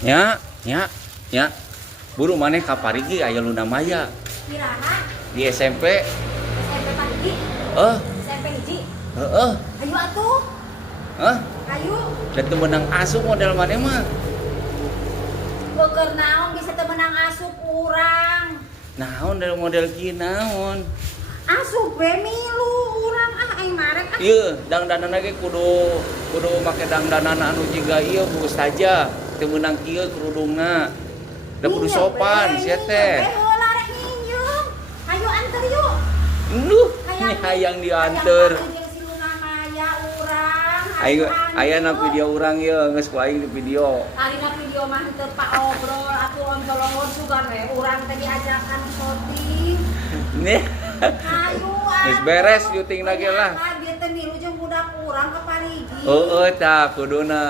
nya nya nya buru maneh ka Parigi aya Luna Maya Kiraha di SMP. SMP Parigi. SMP hiji. Heeh. Ayo atuh. Hah? Ayo. Dan teu meunang asup model maneh mah. Beukeur naon bisa teu meunang asup urang. Naon dari model kieu naon? Asup we milu urang aing marek Ieu dangdanan ge kudu make dangdanan anu jiga ieu Bu Ustazah. Teu meunang kieu kerudungna. Da kudu sopan sia teh. Heula rek ninjung. Ayo anter yuk. Nuh, ini hayang dianter. Ayo ayana video urang ieu geus ku aing di video. Arina video mah teu paobrol atuh ontolongon sugan we urang teh diajakan syuting. Nih. Ayo Geus beres syutingna ge lah. Dia teh milu jeung budak urang ka Parigi. Heeh tah kuduna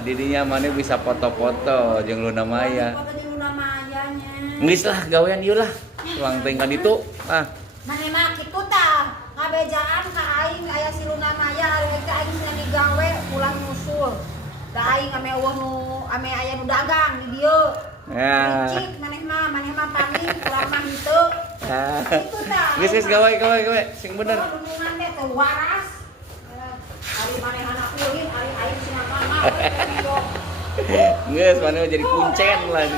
di dinya maneh bisa foto-foto jeung Luna Maya. Foto jeung Luna Mayanya. Geus lah gawean ieu lah. Ulang teh kan itu. Ah. Maneh mah kitu tah. Ngabejaan ka aing aya si Luna Maya ari teh aing sia digawe pulang nyusul. Da aing ame eueuh nu ame aya nu dagang di dieu. Ya. Cik maneh mah pamit pulang mah henteu. Kitu tah. Geus gawe sing bener. Hubungan teh teu waras. Ari manehna ulin ari aing sinaka mah. Geus maneh jadi kuncen lah.